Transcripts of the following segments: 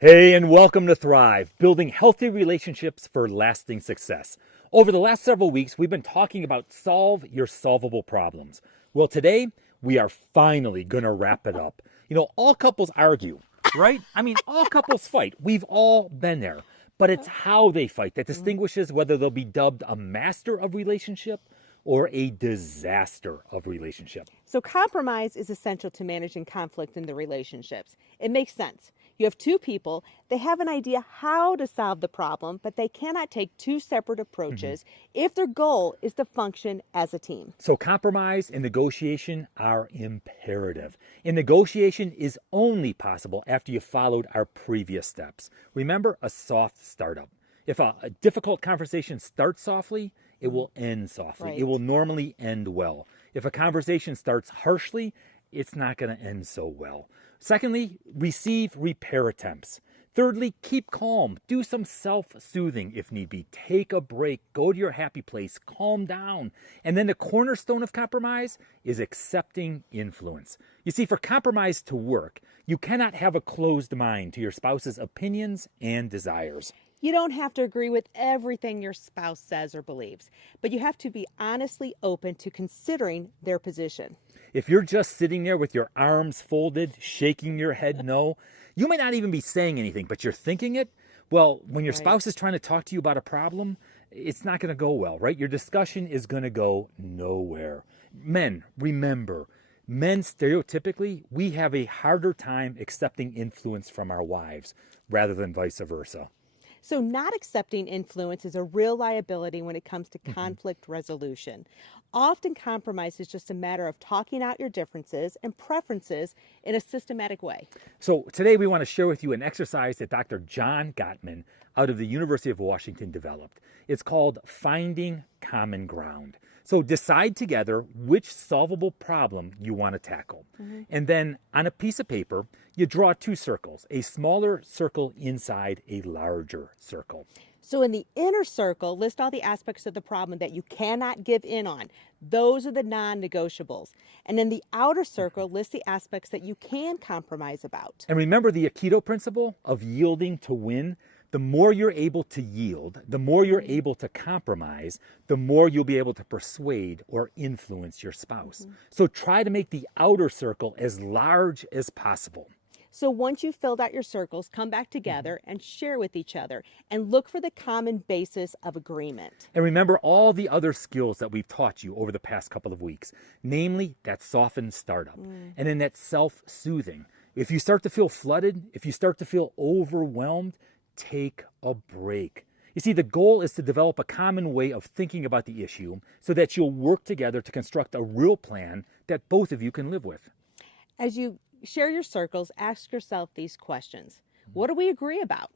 Hey, and welcome to Thrive, building healthy relationships for lasting success. Over the last several weeks, we've been talking about solve your solvable problems. Well, today, we are finally going to wrap it up. All couples argue, right? All couples fight. We've all been there. But it's how they fight that distinguishes whether they'll be dubbed a master of relationship or a disaster of relationship. So compromise is essential to managing conflict in the relationships. It makes sense. You have two people, they have an idea how to solve the problem, but they cannot take two separate approaches if their goal is to function as a team. So compromise and negotiation are imperative. And negotiation is only possible after you followed our previous steps. Remember, a soft startup. If a difficult conversation starts softly, it will end softly. Right. It will normally end well. If a conversation starts harshly, it's not going to end so well. Secondly, receive repair attempts. Thirdly, keep calm. Do some self-soothing if need be. Take a break. Go to your happy place. Calm down. And then the cornerstone of compromise is accepting influence. You see, for compromise to work, you cannot have a closed mind to your spouse's opinions and desires. You don't have to agree with everything your spouse says or believes, but you have to be honestly open to considering their position. If you're just sitting there with your arms folded, shaking your head no, you may not even be saying anything, but you're thinking it. Well, when your spouse is trying to talk to you about a problem, it's not going to go well, right? Your discussion is going to go nowhere. Men, remember, men stereotypically, we have a harder time accepting influence from our wives rather than vice versa. So not accepting influence is a real liability when it comes to conflict resolution. Often compromise is just a matter of talking out your differences and preferences in a systematic way. So today we want to share with you an exercise that Dr. John Gottman out of the University of Washington developed. It's called Finding Common Ground. So decide together which solvable problem you want to tackle. And then on a piece of paper, you draw two circles, a smaller circle inside a larger circle. So in the inner circle, list all the aspects of the problem that you cannot give in on. Those are the non-negotiables. And in the outer circle, list the aspects that you can compromise about. And remember the Aikido principle of yielding to win. The more you're able to yield, the more you're able to compromise, the more you'll be able to persuade or influence your spouse. So try to make the outer circle as large as possible. So once you've filled out your circles, come back together and share with each other and look for the common basis of agreement. And remember all the other skills that we've taught you over the past couple of weeks, namely that softened startup and then that self-soothing. If you start to feel flooded, if you start to feel overwhelmed, take a break. You see, the goal is to develop a common way of thinking about the issue so that you'll work together to construct a real plan that both of you can live with. As you share your circles, ask yourself these questions. What do we agree about?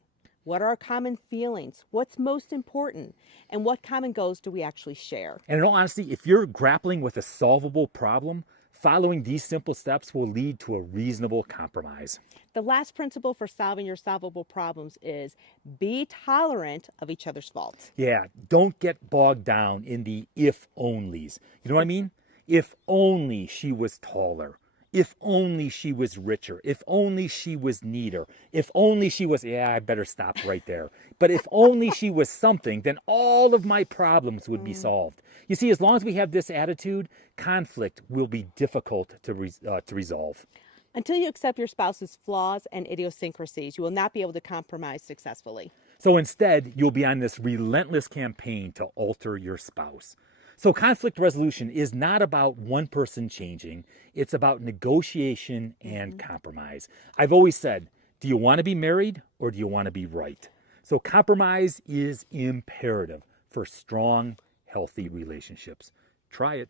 What are our common feelings? What's most important? And what common goals do we actually share? And in all honesty, if you're grappling with a solvable problem, following these simple steps will lead to a reasonable compromise. The last principle for solving your solvable problems is be tolerant of each other's faults. Yeah, don't get bogged down in the if-onlys. You know what I mean? If only she was taller. If only she was richer. If only she was neater. If only she was, I better stop right there. But if only she was something, then all of my problems would be solved. You see, as long as we have this attitude, conflict will be difficult to resolve. Until you accept your spouse's flaws and idiosyncrasies, you will not be able to compromise successfully. So instead, you'll be on this relentless campaign to alter your spouse. So conflict resolution is not about one person changing. It's about negotiation and compromise. I've always said, do you want to be married or do you want to be right? So compromise is imperative for strong, healthy relationships. Try it.